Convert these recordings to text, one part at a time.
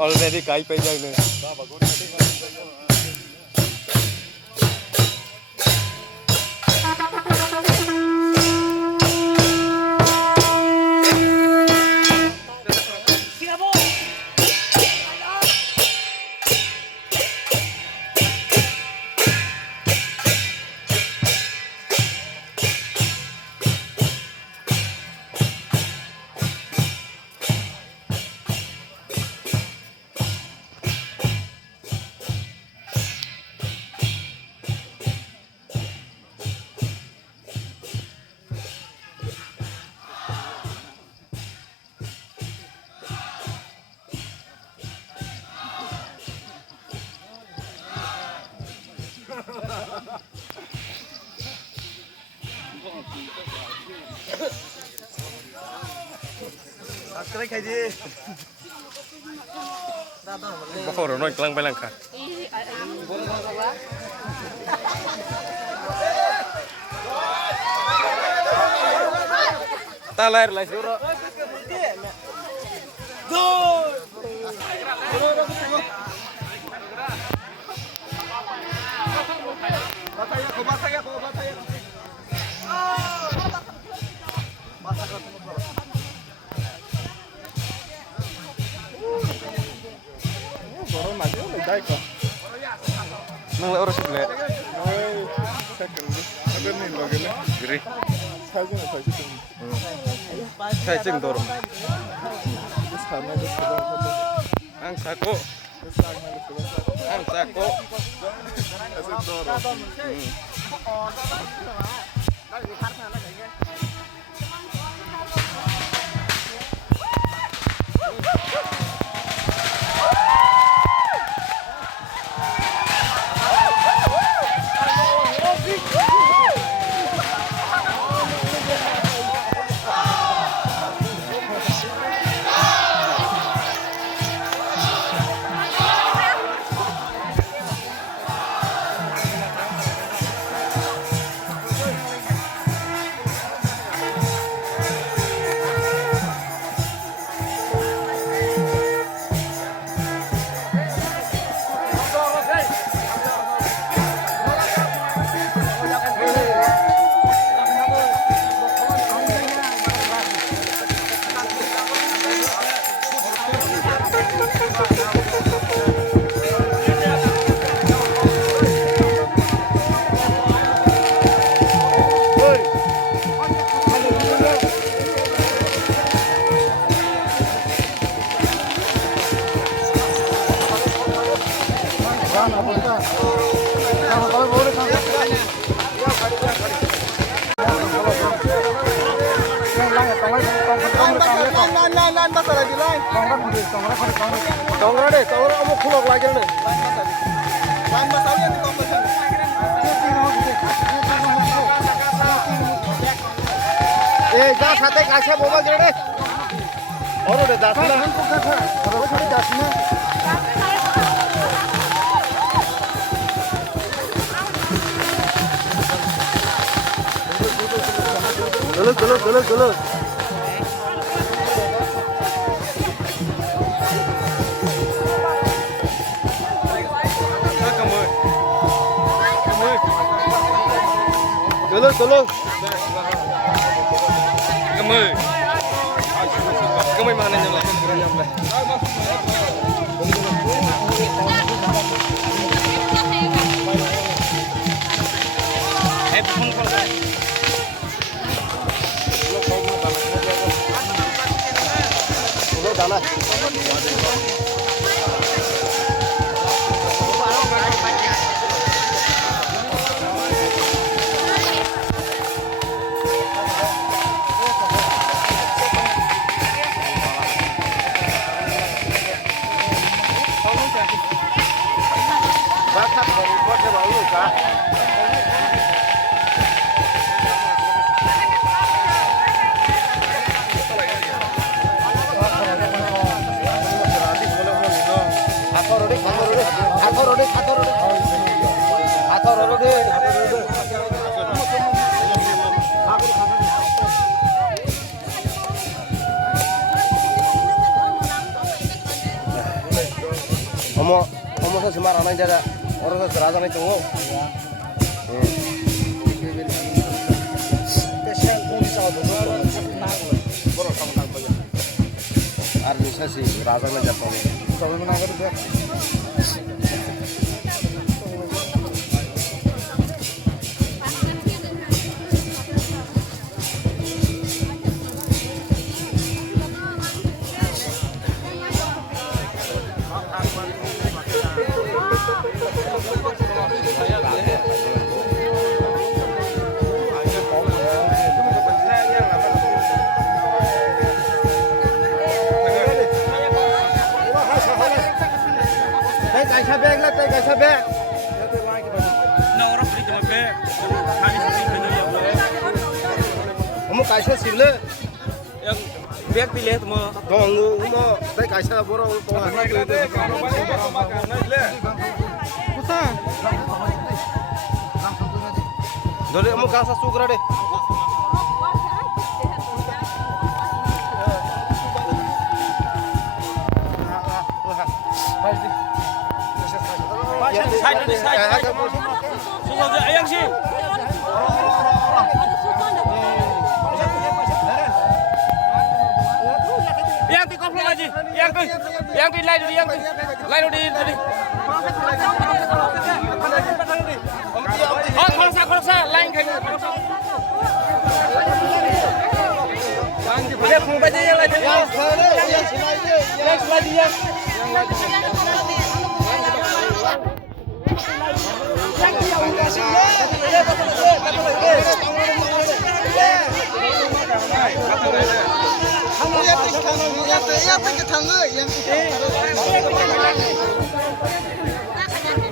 Already kai pe jag ne. Sakit kaji. Bapak orang nak kelang belang kah? Talar lah suruh. Nang orang sebelah. Giri. Saya ceng dorong. Ang sako. Ang sako. जा साथे काशा mobile दे रे और उधर दासना और दासना चलो चलो Kami mana yang lain kurang Omo sa semar anai jada orang sa raja nai tungo. Ar bisa si raja nai jatuh. Soalnya mana ada dia. Kaisa bag lah, kaisa bag. Na orang beri jelas bag. Kami sendiri punya yang boleh. Kamu kaisa sible. Yang bag pilih semua. Tunggu, kaisa borong tuh. Dole kamu kasa sugra deh. Ayang sih. Yang di koplo lagi. Yang di lain di tadi. Oh, kalau saya lain kayak Udah pung aja yang lain. Yang lagi yang.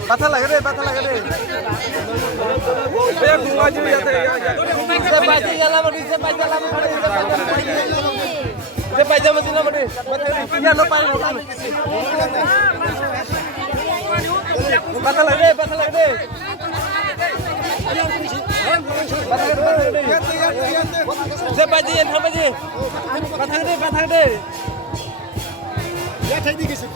Batal lagi deh. Biar bunga aja ya. Sepaja mesin apa deh? Ya lupa. Batal lagi deh. Sepaja yang apa sih? Batal deh. Ya tadi kisah